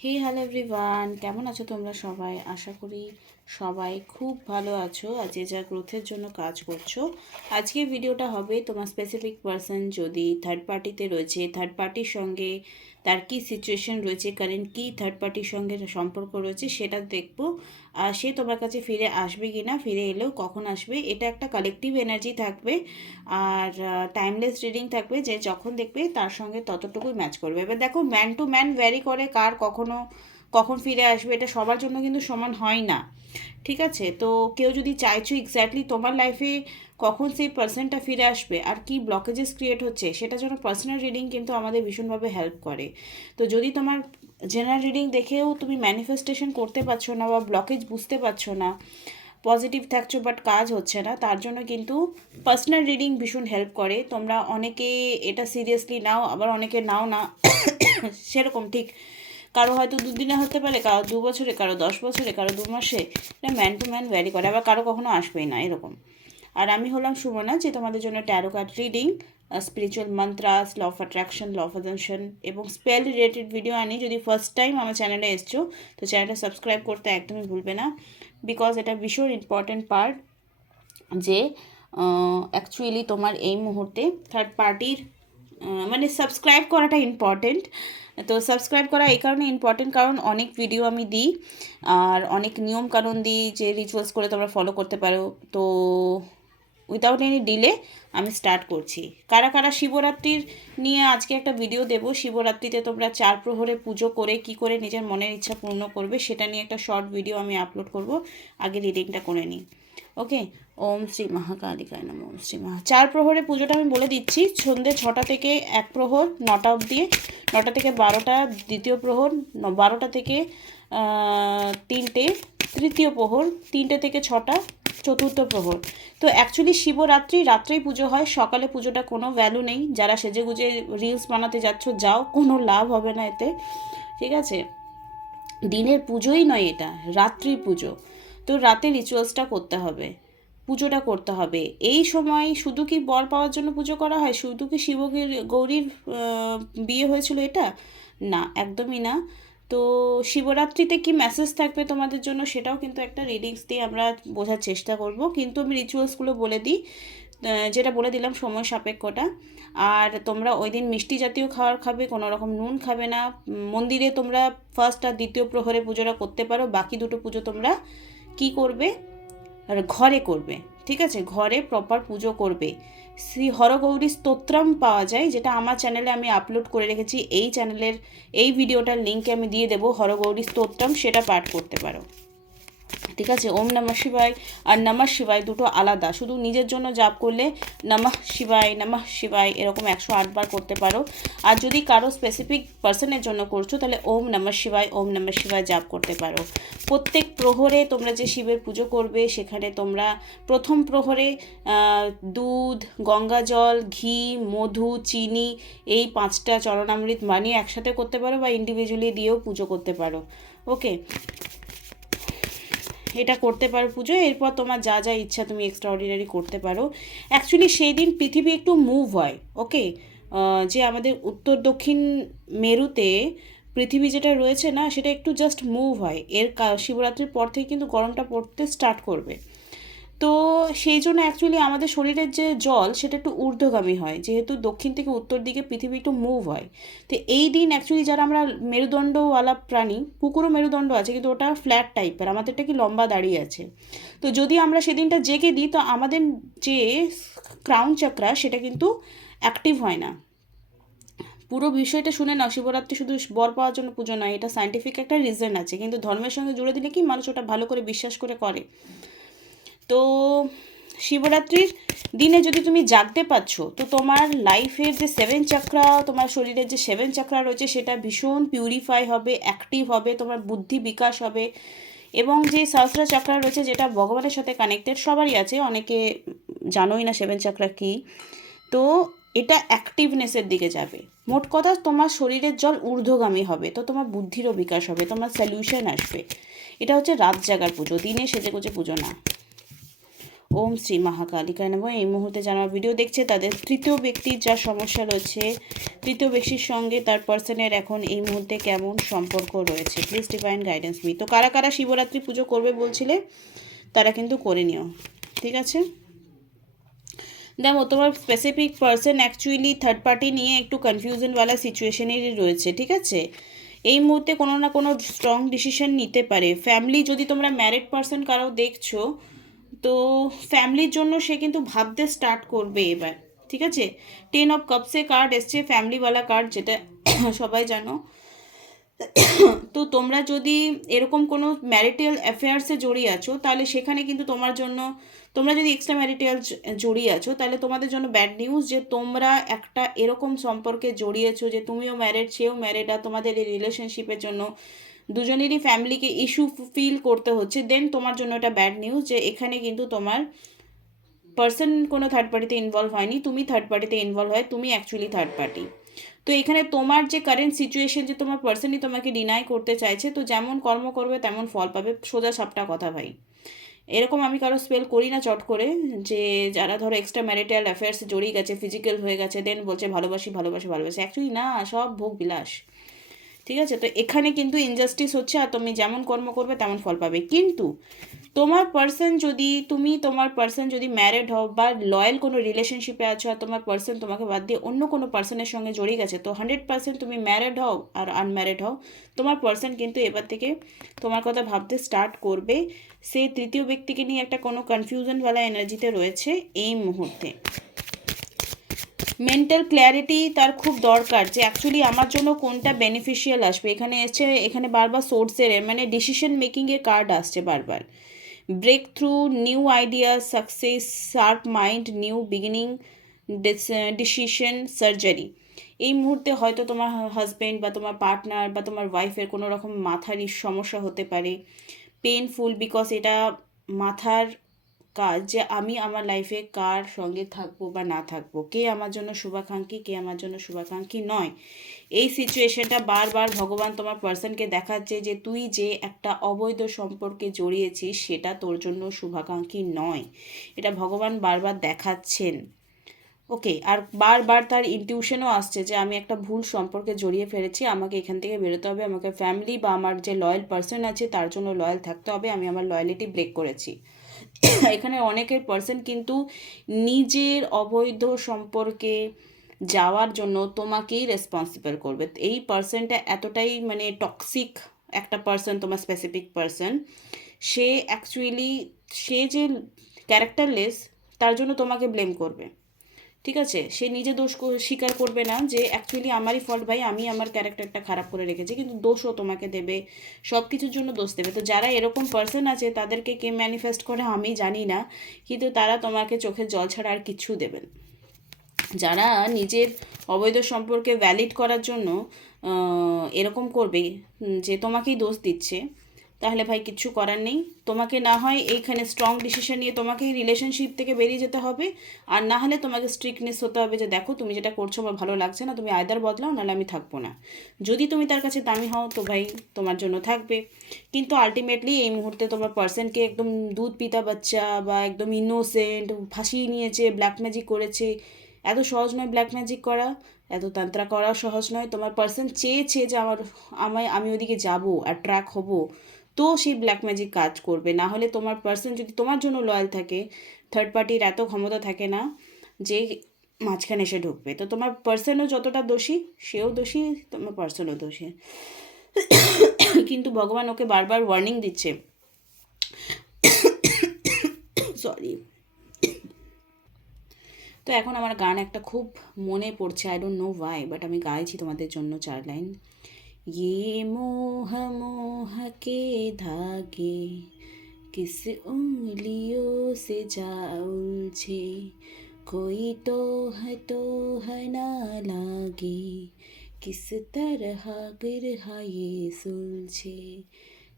Hello everyone, কেমন আছো তোমরা সবাই? আশা করি সবাই খুব ভালো আছো আর যে যা গ্রোথের জন্য কাজ করছো। আজকে ভিডিওটা হবে তোমার স্পেসিফিক পারসন যদি থার্ড পার্টিতে রয়েছে, থার্ড পার্টির সঙ্গে তার কী সিচুয়েশন রয়েছে, কারেন্ট কী থার্ড পার্টির সঙ্গে সম্পর্ক রয়েছে সেটা দেখবো। আর সে তোমার কাছে ফিরে আসবে কি না, ফিরে এলেও কখন আসবে। এটা একটা কালেকটিভ এনার্জি থাকবে আর টাইমলেস রিডিং থাকবে, যে যখন দেখবে তার সঙ্গে ততটুকুই ম্যাচ করবে। এবার দেখো, ম্যান টু ম্যান ভ্যারি করে, কার কখন ফিরে আসবে এটা সবার জন্য কিন্তু সমান হয় না। ঠিক আছে, তো কেউ যদি চাইছো এক্স্যাক্টলি তোমার লাইফে কখন সেই পার্সনটা ফিরে আসবে আর কি ব্লকেজেস ক্রিয়েট হচ্ছে, সেটা জন্য পার্সোনাল রিডিং কিন্তু আমাদের ভীষণভাবে হেল্প করে। তো যদি তোমার জেনারেল রিডিং দেখেও তুমি ম্যানিফেস্টেশন করতে পারছো না বা ব্লকেজ বুঝতে পারছো না, পজিটিভ থাকছো বাট কাজ হচ্ছে না, তার জন্য কিন্তু পার্সোনাল রিডিং ভীষণ হেল্প করে। তোমরা অনেকে এটা সিরিয়াসলি নাও, আবার অনেকে নাও না সেরকম ঠিক। কারো হয়তো দুদিনে হতে পারে, কারো 2 বছরে, কারো 10 বছরে, কারো 2 মাসে। এটা ম্যান টু ম্যান ভ্যারি করে, আবার কারো কখনো আসবেই না এরকম। আর আমি হলাম সুমনা, যে তোমাদের জন্য tarot card reading, spiritual mantras, law of attraction, law of ascension এবং স্পেল রিলেটেড ভিডিও আনি। যদি ফার্স্ট টাইম আমার চ্যানেলে এসছো তো চ্যানেলটা সাবস্ক্রাইব করতে একদমই ভুলবে না, বিকজ এটা ভীষণ ইম্পর্ট্যান্ট পার্ট, যে অ্যাকচুয়ালি তোমার এই মুহূর্তে থার্ড পার্টির মানে সাবস্ক্রাইব করাটা ইম্পর্টেন্ট। তো সাবস্ক্রাইব করা এই কারণে ইম্পর্টেন্ট, কারণ অনেক ভিডিও আমি দিই আর অনেক নিয়ম কানুন দিই যে রিচুয়ালস করে তোমরা ফলো করতে পারো। তো উইদাউট এনি ডিলে আমি স্টার্ট করছি। কারা কারা শিবরাত্রির নিয়ে আজকে একটা ভিডিও দেবো। শিবরাত্রিতে তোমরা 4 প্রহরে পুজো করে কি করে নিজের মনের ইচ্ছা পূর্ণ করবে সেটা নিয়ে একটা শর্ট ভিডিও আমি আপলোড করব। আগে রিডিংটা করে নিই। ওকে, ওম শ্রী মহাকালিকায় নমঃ। ওম শ্রী 4 প্রহরে পুজোটা আমি বলে দিচ্ছি। সন্ধ্যে 6টা থেকে 1 প্রহর, 9টা অবধি, 9টা থেকে 12টা দ্বিতীয় প্রহর, 12টা থেকে 3টে তৃতীয় প্রহর, 3টে থেকে 6টা চতুর্থ প্রহর। তো অ্যাকচুয়ালি শিবরাত্রি রাত্রেই পুজো হয়, সকালে পুজোটা কোনো ভ্যালু নেই। যারা সেজে গুজে রিলস বানাতে যাচ্ছ যাও, কোনো লাভ হবে না এতে। ঠিক আছে, দিনের পুজোই নয় এটা, রাত্রি পুজো। তো রাতে রিচুয়ালসটা করতে হবে, পুজোটা করতে হবে। এই সময় শুধু কি বর পাওয়ার জন্য পুজো করা হয়? শুধু কি গৌরীর বিয়ে হয়েছিল এটা? না, একদমই না। তো শিবরাত্রিতে কি মেসেজ থাকবে তোমাদের জন্য সেটাও কিন্তু একটা রিডিংস দিয়ে আমরা বোঝার চেষ্টা করব। কিন্তু আমি রিচুয়ালসগুলো বলে দিই, যেটা বলে দিলাম সময় সাপেক্ষটা। আর তোমরা ওই দিন মিষ্টি জাতীয় খাবার খাবে, কোনো রকম নুন খাবে না। মন্দিরে তোমরা ফার্স্ট আর দ্বিতীয় প্রহরে পুজোটা করতে পারো, বাকি দুটো পুজো তোমরা কি করবে, আর ঘরে করবে। ঠিক আছে, ঘরে প্রপার পুজো করবে। শ্রী হরগৌরী স্তোত্রম পাওয়া যায়, যেটা আমার চ্যানেলে আমি আপলোড করে রেখেছি। এই চ্যানেলের এই ভিডিওটার লিঙ্কে আমি দিয়ে দেবো, হরগৌরী স্তোত্রম, সেটা পাঠ করতে পারো। ঠিক আছে, ওম নমঃ শিবায় আর নমঃ শিবায় দুটো আলাদা। শুধু নিজের জন্য জাপ করলে নমঃ শিবায় এরকম 108 বার করতে পারো। আর যদি কারো স্পেসিফিক পার্সনের জন্য করছো তাহলে ওম নমঃ শিবায় জাপ করতে পারো। প্রত্যেক প্রহরে তোমরা যে শিবের পুজো করবে, সেখানে তোমরা প্রথম প্রহরে দুধ, গঙ্গা জল, ঘি, মধু, চিনি, এই 5টা চরণামৃত বানিয়ে একসাথে করতে পারো বা ইন্ডিভিজুয়ালি দিয়েও পুজো করতে পারো। ওকে, এটা করতে পারো পুজো। এরপর তোমার যা যা ইচ্ছা তুমি এক্সট্রা অর্ডিনারি করতে পারো। অ্যাকচুয়ালি সেই দিন পৃথিবী একটু মুভ হয়। ওকে, যে আমাদের উত্তর দক্ষিণ মেরুতে পৃথিবী যেটা রয়েছে না, সেটা একটু জাস্ট মুভ হয়। শিবরাত্রির পর থেকে কিন্তু গরমটা পড়তে স্টার্ট করবে। তো সেই জন্য অ্যাকচুয়ালি আমাদের শরীরের যে জল সেটা একটু ঊর্ধ্বগামী হয়, যেহেতু দক্ষিণ থেকে উত্তর দিকে পৃথিবী একটু মুভ হয়। তো এই দিন অ্যাকচুয়ালি যারা আমরা মেরুদণ্ডওয়ালা প্রাণী, কুকুরও মেরুদণ্ড আছে কিন্তু ওটা ফ্ল্যাট টাইপের, আমাদেরটা কি লম্বা দাঁড়িয়ে আছে। তো যদি আমরা সেদিনটা জেগে দিই তো আমাদের যে ক্রাউন চাকরা সেটা কিন্তু অ্যাক্টিভ হয় না। পুরো বিষয়টা শুনে নাও, শিবরাত্রি শুধু বর পাওয়ার জন্য পুজো নয়, এটা সায়েন্টিফিক একটা রিজন আছে। কিন্তু ধর্মের সঙ্গে জুড়ে দিলে কি মানুষ ওটা ভালো করে বিশ্বাস করে। তো শিবরাত্রির দিনে যদি তুমি জাগতে পারছো তো তোমার লাইফের যে 7 চক্রা, তোমার শরীরের যে 7 চক্রা রয়েছে সেটা ভীষণ পিউরিফাই হবে, অ্যাক্টিভ হবে, তোমার বুদ্ধি বিকাশ হবে। এবং যে সহস্র চক্রা রয়েছে যেটা ভগবানের সাথে কানেক্টেড, সবারই আছে, অনেকে জানোই না 7 চক্রা কী। তো এটা অ্যাক্টিভনেসের দিকে যাবে। মোট কথা তোমার শরীরের জল ঊর্ধ্বগামী হবে, তো তোমার বুদ্ধিরও বিকাশ হবে, তোমার সলিউশন আসবে। এটা হচ্ছে রাত জাগার পুজো, দিনে সেজেগুজে পুজো না। ওম শ্রী মহাকালিকায় নমঃ। এই মুহূর্তে যারা ভিডিও দেখছে তাদের তৃতীয় ব্যক্তির যা সমস্যা রয়েছে, তৃতীয় ব্যক্তির সঙ্গে তার পার্সনের এখন এই মুহূর্তে কেমন সম্পর্ক রয়েছে, প্লিজ ডিভাইন গাইডেন্স মি। তো কারা কারা শিবরাত্রি পুজো করবে বলছিলে তারা কিন্তু করে নিও, ঠিক আছে। দেখো তোমার specific person actually third party নিয়ে একটু কনফিউশনওয়ালা সিচুয়েশনেরই রয়েছে, ঠিক আছে। এই মুহূর্তে কোনো না কোনো স্ট্রং ডিসিশন নিতে পারে। ফ্যামিলি, যদি তোমরা ম্যারিড পার্সন কারো দেখছো তো ফ্যামিলির জন্য সে কিন্তু ভাবতে স্টার্ট করবে এবার, ঠিক আছে। 10 অফ কাপসে কার্ড এসছে, ফ্যামিলিওয়ালা কার্ড, যেটা সবাই জানো। তো তোমরা যদি এরকম কোনো ম্যারিটাল অ্যাফেয়ার্সে জড়িয়ে আছো তাহলে সেখানে কিন্তু তোমার জন্য, তোমরা যদি এক্সট্রা ম্যারিটাল জড়িয়ে আছো তাহলে তোমাদের জন্য ব্যাড নিউজ, যে তোমরা একটা এরকম সম্পর্কে জড়িয়েছো যে তুমিও ম্যারিড সেও ম্যারিড, আর তোমাদের এই রিলেশনশিপের জন্য দুজনেরই ফ্যামিলিকে ইস্যু ফিল করতে হচ্ছে, দেন তোমার জন্য এটা ব্যাড নিউজ, যে এখানে কিন্তু তোমার পার্সন কোনো থার্ড পার্টিতে ইনভলভ হয়নি, তুমি থার্ড পার্টিতে ইনভলভ হয়, তুমি অ্যাকচুয়ালি থার্ড পার্টি। তো এখানে তোমার যে কারেন্ট সিচুয়েশন, যে তোমার পার্সনই তোমাকে ডিনাই করতে চাইছে, তো যেমন কর্ম করবে তেমন ফল পাবে, সোজা সাপটা কথা ভাই। এরকম আমি কারো স্পেল করি না চট করে, যে যারা ধরো এক্সট্রা ম্যারিটাল অ্যাফেয়ার্সে জড়িয়ে গেছে, ফিজিক্যাল হয়ে গেছে, দেন বলছে ভালোবাসি ভালোবাসি ভালোবাসি, অ্যাকচুয়ালি না, সব ভোগ বিলাস, ঠিক আছে। তো এখানে কিন্তু ইনজাস্টিস হচ্ছে, আর তুমি যেমন কর্ম করবে তেমন ফল পাবে। কিন্তু তোমার পার্সন যদি, তোমার পার্সন যদি ম্যারিড হও বা লয়াল কোনো রিলেশনশিপে আছো, আর তোমার পার্সন তোমাকে বাদ দিয়ে অন্য কোনো পার্সনের সঙ্গে জড়িয়ে গেছে, তো 100% তুমি ম্যারিড হও আর আনম্যারিড হও, তোমার পার্সন কিন্তু এবার থেকে তোমার কথা ভাবতে স্টার্ট করবে। সে তৃতীয় ব্যক্তিকে নিয়ে একটা কোনো কনফিউশনওয়ালা এনার্জিতে রয়েছে এই মুহূর্তে। মেন্টাল ক্ল্যারিটি তার খুব দরকার, যে অ্যাকচুয়ালি আমার জন্য কোনটা বেনিফিশিয়াল আসবে। এখানে এসছে, এখানে বারবার সোর্সের মানে ডিসিশন মেকিংয়ের কার্ড আসছে বারবার। Breakthrough, new idea, success, sharp mind, new beginning, decision, surgery. এই মুহূর্তে হয়তো তোমার হাজব্যান্ড বা তোমার পার্টনার বা তোমার ওয়াইফের কোনো রকম মাথার সমস্যা হতে পারে, পেনফুল, বিকজ এটা মাথার কাজ, যে আমি আমার লাইফে কার সঙ্গে থাকবো বা না থাকবো, কে আমার জন্য শুভাকাঙ্ক্ষী, কে আমার জন্য শুভাকাঙ্ক্ষী নয়। এই সিচুয়েশনটা বারবার ভগবান তোমার পার্সনকে দেখাচ্ছে, যে তুই যে একটা অবৈধ সম্পর্কে জড়িয়েছিস সেটা তোর জন্য শুভাকাঙ্ক্ষী নয়, এটা ভগবান বারবার দেখাচ্ছেন। ওকে, আর বারবার তার ইনটিউশনও আসছে যে আমি একটা ভুল সম্পর্কে জড়িয়ে ফেলেছি, আমাকে এখান থেকে বেরোতে হবে, আমাকে ফ্যামিলি বা আমার যে লয়াল পার্সন আছে তার জন্য লয়াল থাকতে হবে, আমি আমার লয়ালিটি ব্রেক করেছি। এখানে অনেকের পার্সন কিন্তু নিজের অবৈধ সম্পর্কে যাওয়ার জন্য তোমাকেই রেসপন্সিবল করবে। এই পার্সনটা এতটাই মানে টক্সিক একটা পার্সন, তোমার স্পেসিফিক পার্সন, সে অ্যাকচুয়ালি, সে যে ক্যারেক্টারলেস, তার জন্য তোমাকে ব্লেম করবে, ঠিক আছে। সে নিজে দোষ স্বীকার করবে না, যে অ্যাকচুয়ালি আমারই ফল্ট ভাই, আমি আমার ক্যারেক্টারটা খারাপ করে রেখেছি, কিন্তু দোষও তোমাকে দেবে, সব কিছুর জন্য দোষ দেবে। তো যারা এরকম পার্সন আছে তাদেরকে কে ম্যানিফেস্ট করে আমি জানি না, কিন্তু তারা তোমাকে চোখের জল ছাড়া আর কিছু দেবেন। যারা নিজের অবৈধ সম্পর্কে ভ্যালিড করার জন্য এরকম করবে, যে তোমাকেই দোষ দিচ্ছে, তাহলে ভাই কিচ্ছু করার নেই। তোমাকে না হয় এইখানে স্ট্রং ডিসিশন নিয়ে তোমাকেই রিলেশনশিপ থেকে বেরিয়ে যেতে হবে, আর না হলে তোমাকে স্ট্রিক্টনেস হতে হবে, যে দেখো তুমি যেটা করছো আমার ভালো লাগছে না, তুমি আয়দার বদলাও, নাহলে আমি থাকবো না। যদি তুমি তার কাছে দামি হও তো ভাই তোমার জন্য থাকবে, কিন্তু আলটিমেটলি এই মুহূর্তে তোমার পার্সনকে একদম দুধ পিতা বাচ্চা বা একদম ইনোসেন্ট ফাঁসিয়ে নিয়েছে, ব্ল্যাক ম্যাজিক করেছে, এত সহজ নয় ব্ল্যাক ম্যাজিক করা, এত তন্ত্রা করা সহজ নয়। তোমার পার্সন চেয়েছে যে আমি ওদিকে যাবো, অ্যাট্রাক্ট হবো, তো সেই ব্ল্যাক ম্যাজিক কাজ করবে। না হলে তোমার পার্সন যদি তোমার জন্য লয়াল থাকে, থার্ড পার্টির এত ক্ষমতা থাকে না যে মাঝখানে এসে ঢুকবে। তো তোমার পার্সনও যতটা দোষী, সেও দোষী, তোমার পার্সনও দোষী, কিন্তু ভগবান ওকে বারবার ওয়ার্নিং দিচ্ছে, সরি। তো এখন আমার গান একটা খুব মনে পড়ছে, I don't know Y, but আমি গাইছি তোমাদের জন্য 4 লাইন। ये मोह मोह के धागे किस उंगलियों से जा उलझे, कोई तो है ना लागे, किस तरह गिरहा ये सुलझे,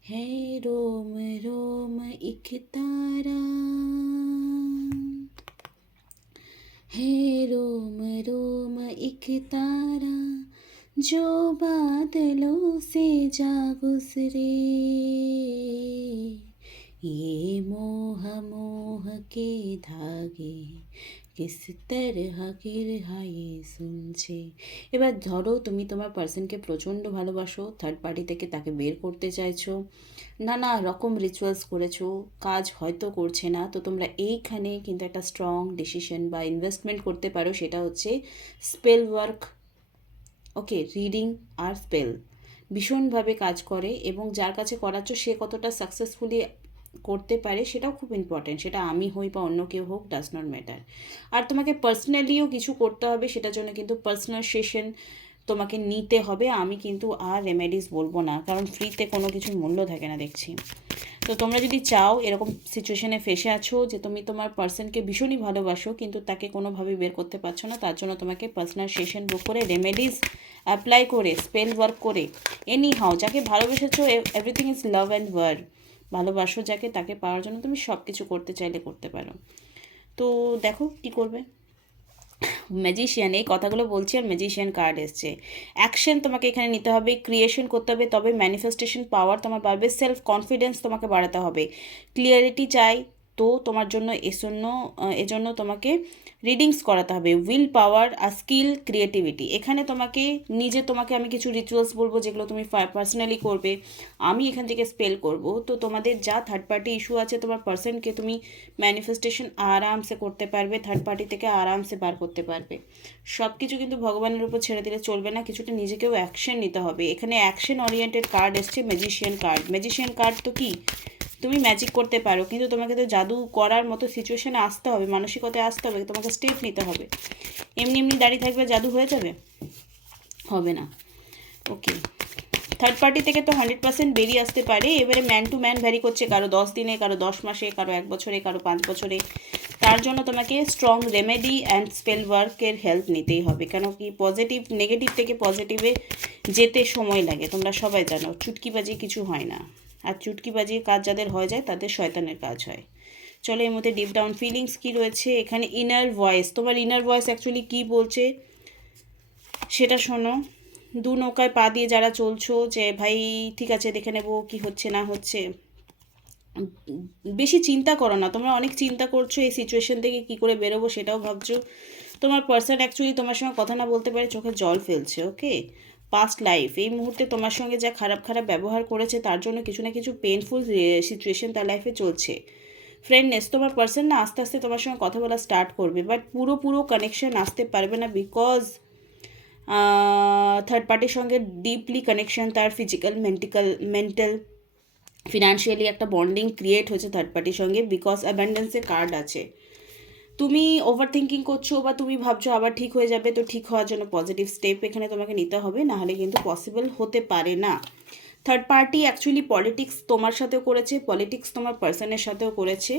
है रोम रोम एक तारा, है रोम रोम एक तारा, जो बादलों से जा गुजरे, ये मोह मोह के धागे किस तरह की रिहाई শুনছে। এবার ধরো তুমি তোমার পার্সনকে প্রচণ্ড ভালোবাসো, থার্ড পার্টি থেকে তাকে বের করতে চাইছো, নানা রকম রিচুয়ালস করেছো, কাজ হয়তো করছে না, তো তোমরা এইখানে কিন্তু একটা স্ট্রং ডিসিশন বা ইনভেস্টমেন্ট করতে পারো, সেটা হচ্ছে স্পেল ওয়ার্ক। ওকে, রিডিং আর স্পেল ভীষণভাবে কাজ করে, এবং যার কাছে করাচ্ছ সে কতটা সাকসেসফুলি করতে পারে সেটাও খুব ইম্পর্টেন্ট। সেটা আমি হই বা অন্য কেউ হোক, ডাজ নট ম্যাটার। আর তোমাকে পার্সোনালিও কিছু করতে হবে, সেটার জন্য কিন্তু পার্সোনাল সেশন তোমাকে নিতে হবে। আমি কিন্তু আর রেমেডিস বলবো না, কারণ ফ্রিতে কোনো কিছুর মূল্য থাকে না দেখছি। তো তোমরা যদি চাও, এরকম সিচুয়েশনে ফেসে আছো যে তুমি তোমার পার্সনকে ভীষণই ভালোবাসো কিন্তু তাকে কোনোভাবেই বের করতে পারছো না, তার জন্য তোমাকে পার্সোনাল সেশন বুক করে রেমেডিস অ্যাপ্লাই করে স্পেল ওয়ার্ক করে এনি হাও যাকে ভালোবেসেছো, everything is love and war, ভালোবাসো যাকে, তাকে পাওয়ার জন্য তুমি সব কিছু করতে চাইলে করতে পারো। তো দেখো কী করবে। ম্যাজিশিয়ান, এই কথাগুলো বলছি আর ম্যাজিশিয়ান কার্ড এসছে। অ্যাকশন তোমাকে এখানে নিতে হবে, ক্রিয়েশন করতে হবে, তবে ম্যানিফেস্টেশন পাওয়ার তোমার বাড়বে, সেলফ কনফিডেন্স তোমাকে বাড়াতে হবে, ক্লিয়ারিটি চাই। তো তোমার জন্য এজন্য তোমাকে রিডিংস করাতে হবে, উইল পাওয়ার আর স্কিল, ক্রিয়েটিভিটি। এখানে তোমাকে আমি কিছু রিচুয়ালস বলবো যেগুলো তুমি পার্সোনালি করবে, আমি এখান থেকে স্পেল করব। তো তোমাদের যা থার্ড পার্টি ইস্যু আছে, তোমার পার্সনকে তুমি ম্যানিফেস্টেশন আরামসে করতে পারবে, থার্ড পার্টি থেকে আরামসে বার করতে পারবে। সব কিছু কিন্তু ভগবানের উপর ছেড়ে দিলে চলবে না, কিছুটা নিজেকেও অ্যাকশন নিতে হবে। এখানে অ্যাকশন ওরিয়েন্টেড কার্ড এসছে, ম্যাজিশিয়ান কার্ড। ম্যাজিশিয়ান কার্ড তো কি, তুমি ম্যাজিক করতে পারো, কিন্তু তোমাকে তো জাদু করার মতো সিচুয়েশানে আসতে হবে, মানসিকতায় আসতে হবে, তোমাকে স্টেপ নিতে হবে। এমনি এমনি দাঁড়িয়ে থাকবে জাদু হয়ে যাবে, হবে না। ওকে, থার্ড পার্টি থেকে তো 100% বেরিয়ে আসতে পারে। এবারে ম্যান টু ম্যান ভ্যারি করছে, কারো 10 দিনে, কারো 10 মাসে, কারো 1 বছরে, কারো 5 বছরে। তার জন্য তোমাকে স্ট্রং রেমেডি অ্যান্ড স্পেল ওয়ার্কের হেল্প নিতেই হবে, কেন কি নেগেটিভ থেকে পজিটিভে যেতে সময় লাগে, তোমরা সবাই জানো। চুটকিবাজি কিছু হয় না, আর চুটকিবাজির কাজ যাদের হয়ে যায় তাদের শয়তানের কাজ হয়। চলো এর মধ্যে ডিপ ডাউন ফিলিংস কী রয়েছে। এখানে ইনার ভয়েস, তোমার ইনার ভয়েস অ্যাকচুয়ালি কী বলছে সেটা শোনো। দু নৌকায় পা দিয়ে যারা চলছো, যে ভাই ঠিক আছে দেখে নেবো কী হচ্ছে না হচ্ছে, বেশি চিন্তা করো না। তোমরা অনেক চিন্তা করছো এই সিচুয়েশন থেকে কী করে বেরোবো সেটাও ভাবছো। তোমার পার্সন অ্যাকচুয়ালি তোমার সঙ্গে কথা না বলতে পারে চোখে জল ফেলছে। ওকে, পাস্ট লাইফ, এই মুহূর্তে তোমার সঙ্গে যা খারাপ খারাপ ব্যবহার করেছে তার জন্য কিছু না কিছু পেনফুল সিচুয়েশন তার লাইফে চলছে। ফ্রেন্ডনেস, তোমার পার্সন না আস্তে আস্তে তোমার সঙ্গে কথা বলা স্টার্ট করবে, বাট পুরো কানেকশন আসতে পারবে না, বিকজ থার্ড পার্টির সঙ্গে ডিপলি কানেকশন, তার ফিজিক্যাল মেন্টাল ফিনান্সিয়ালি একটা বন্ডিং ক্রিয়েট হয়েছে থার্ড পার্টির সঙ্গে, বিকজ অ্যাবান্ডেন্সের কার্ড আছে। তুমি ওভার থিঙ্কিং করছো বা তুমি ভাবছো আবার ঠিক হয়ে যাবে, তো ঠিক হওয়ার জন্য পজিটিভ স্টেপ এখানে তোমাকে নিতে হবে, নাহলে কিন্তু পসিবল হতে পারে না। থার্ড পার্টি অ্যাকচুয়ালি পলিটিক্স তোমার সাথেও করেছে, পলিটিক্স তোমার পার্সনের সাথেও করেছে।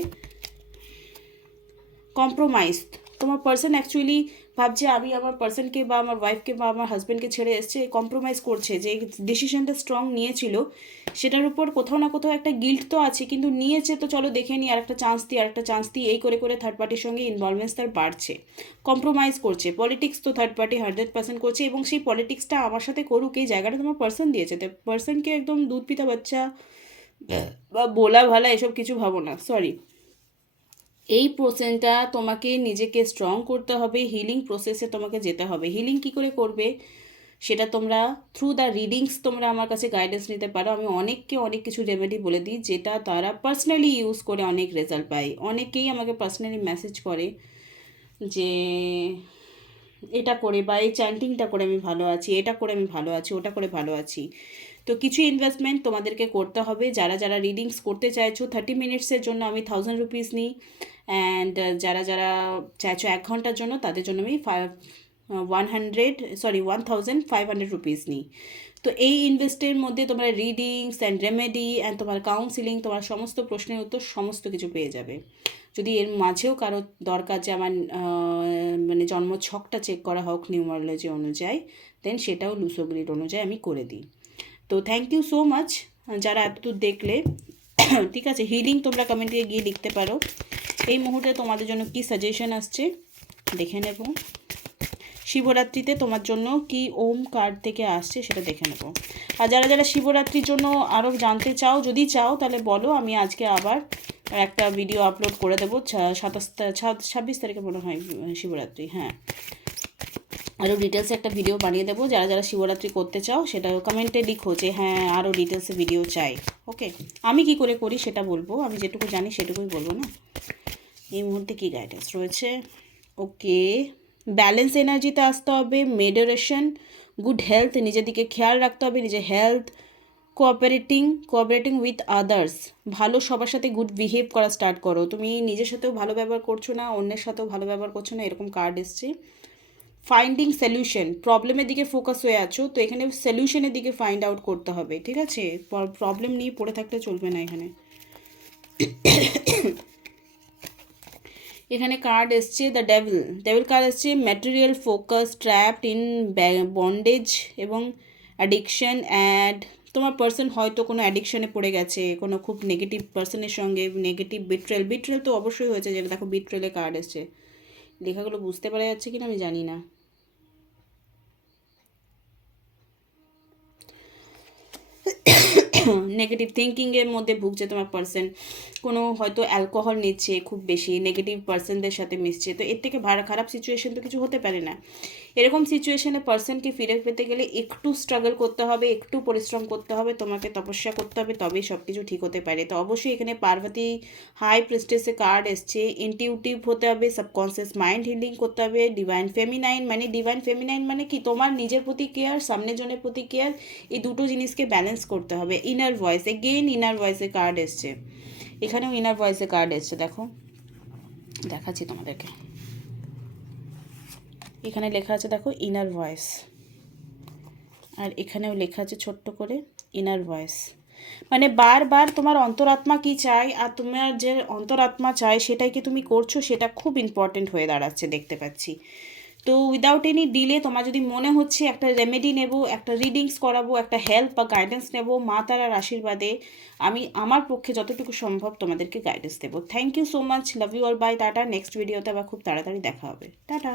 কম্প্রোমাইজ, তোমার পার্সন অ্যাকচুয়ালি ভাবছে আমি আমার পার্সনকে বা আমার ওয়াইফকে বা আমার হাজব্যান্ডকে ছেড়ে এসছে, কম্প্রোমাইজ করছে। যে ডিসিশনটা স্ট্রং নিয়েছিল সেটার উপর কোথাও না কোথাও একটা গিল্ট তো আছে, কিন্তু নিয়েছে তো চলো দেখে নিই, আরেকটা চান্স দিই, এই করে করে থার্ড পার্টির সঙ্গে ইনভলভমেন্টস তার বাড়ছে, কম্প্রোমাইজ করছে। পলিটিক্স তো থার্ড পার্টি 100% করছে, এবং সেই পলিটিক্সটা আমার সাথে করুক, এই জায়গাটা তোমার পার্সন দিয়েছে। তো পার্সনকে একদম দুধ পিতা বাচ্চা বা বোলা ভালা এসব কিছু ভাবো না, সরি। এই প্রসেসটা তোমাকে নিজেকে স্ট্রং করতে হবে, হিলিং প্রসেসে তোমাকে যেতে হবে। হিলিং কী করে করবে সেটা তোমরা থ্রু দ্য রিডিংস তোমরা আমার কাছে গাইডেন্স নিতে পারো। আমি অনেককে অনেক কিছু রেমেডি বলে দিই যেটা তারা পার্সোনালি ইউজ করে অনেক রেজাল্ট পায়। অনেকেই আমাকে পার্সোনালি মেসেজ করে যে এটা করে বা এই চ্যান্টিংটা করে আমি ভালো আছি, এটা করে আমি ভালো আছি, ওটা করে ভালো আছি। তো কিছু ইনভেস্টমেন্ট তোমাদেরকে করতে হবে। যারা যারা রিডিংস করতে চাইছো 30 মিনিটসের জন্য আমি 1000 রুপিস নিই, অ্যান্ড যারা যারা চাইছো 1 ঘন্টার জন্য তাদের জন্য আমি 1500 রুপিস নিই। তো এই ইনভেস্টের মধ্যে তোমরা রিডিংস অ্যান্ড রেমেডি অ্যান্ড তোমার কাউন্সিলিং, তোমার সমস্ত প্রশ্নের উত্তর সমস্ত কিছু পেয়ে যাবে। যদি এর মাঝেও কারো দরকার যে আমার মানে জন্ম ছকটা চেক করা হোক নিউমারোলজি অনুযায়ী, দেন সেটাও লুসো গ্রিড অনুযায়ী আমি করে দিই। তো থ্যাংক ইউ সো মাচ যারা এতদূর দেখলে। ঠিক আছে, হিলিং তোমরা কমেন্টে গিয়ে লিখতে পারো। এই মুহূর্তে তোমাদের জন্য কি সাজেশন আসছে দেখে নেব। শিবরাত্রিতে তোমার জন্য কি ওম কার্ড থেকে আসছে সেটা দেখে নেবো। আর যারা যারা শিবরাত্রির জন্য আরও জানতে চাও, যদি চাও তাহলে বলো, আমি আজকে আবার একটা ভিডিও আপলোড করে দেবো। 26 তারিখে মনে হয় শিবরাত্রি, হ্যাঁ, আরও ডিটেলসে একটা ভিডিও বানিয়ে দেবো। যারা যারা শিবরাত্রি করতে চাও সেটা কমেন্টে লিখো যে হ্যাঁ আরও ডিটেলসে ভিডিও চাই। ওকে, আমি কি করে করি সেটা বলবো, আমি যেটুকু জানি সেটুকুই বলবো না। এই মুহূর্তে কী গাইডেন্স রয়েছে? ওকে, ব্যালেন্স এনার্জিতে আসতে হবে, মেডিটেশন, গুড হেলথ, নিজের দিকে খেয়াল রাখতে হবে, নিজের হেলথ, কোঅপারেটিং উইথ আদার্স, ভালো সবার সাথে গুড বিহেভ করা স্টার্ট করো। তুমি নিজের সাথেও ভালো ব্যবহার করছো না, অন্যের সাথেও ভালো ব্যবহার করছো না, এরকম কার্ড এসছে। ফাইন্ডিং সলিউশন, প্রবলেমের দিকে ফোকাস হয়ে আছো, তো এখানে সলিউশনের দিকে ফাইন্ড আউট করতে হবে, ঠিক আছে? প্রবলেম নিয়ে পড়ে থাকলে চলবে না। এখানে কার্ড এসছে দ্য ডেভিল কার্ড এসছে, material focus, trapped in bondage এবং অ্যাডিকশন। অ্যাড তোমার পার্সন হয়তো কোনো অ্যাডিকশানে পড়ে গেছে, কোনো খুব নেগেটিভ পার্সনের সঙ্গে, নেগেটিভ বিট্রেল তো অবশ্যই হয়েছে, যেটা দেখো বিট্রেলের কার্ড এসছে। লেখাগুলো বুঝতে পারা যাচ্ছে কিনা আমি জানি না। নেগেটিভ থিঙ্কিংয়ের মধ্যে ভুগছে তোমার পার্সন, কোনো হয়তো অ্যালকোহল নিচ্ছে খুব বেশি, নেগেটিভ পার্সনদের সাথে মিশছে, তো এর থেকে খারাপ সিচুয়েশন তো কিছু হতে পারে না। এরকম সিচুয়েশনে পার্সনকে ফিরে পেতে গেলে একটু স্ট্রাগল করতে হবে, একটু পরিশ্রম করতে হবে, তোমাকে তপস্যা করতে হবে, তবেই সব কিছু ঠিক হতে পারে। তো অবশ্যই এখানে পার্বতী হাই প্রিস্টেসে কার্ড এসছে, ইনটিউটিভ হতে হবে, সাবকনসিয়াস মাইন্ড হিলিং করতে হবে, ডিভাইন ফেমিনাইন মানে কি, তোমার নিজের প্রতি কেয়ার, সামনের জনের প্রতি কেয়ার, এই দুটো জিনিসকে ব্যালেন্স করতে হবে। ইনার ভয়েস, এগেইন ইনার ভয়েসে কার্ড এসছে, এখানেও ইনার ভয়েসে কার্ড এসছে, দেখো দেখাচ্ছি তোমাদেরকে। এখানে লেখা আছে দেখো ইনার ভয়েস, আর এখানেও লেখা আছে ছোট্ট করে ইনার ভয়েস। মানে বারবার তোমার অন্তরাত্মা কি চায়, আর তোমার যে অন্তরাত্মা চায় সেটাই কি তুমি করছো, সেটা খুব ইম্পর্টেন্ট হয়ে দাঁড়াচ্ছে দেখতে পাচ্ছি। তো উইদাউট এনি ডিলে তোমার যদি মনে হচ্ছে একটা রেমেডি নেব, একটা রিডিংস করাবো, একটা হেল্প বা গাইডেন্স নেব, মা তারার আশীর্বাদে আমি আমার পক্ষে যতটুকু সম্ভব তোমাদেরকে গাইডেন্স দেবো। Thank you so much, love you all, bye, tata. Next ভিডিওতে আবার খুব তাড়াতাড়ি দেখা হবে, টাটা।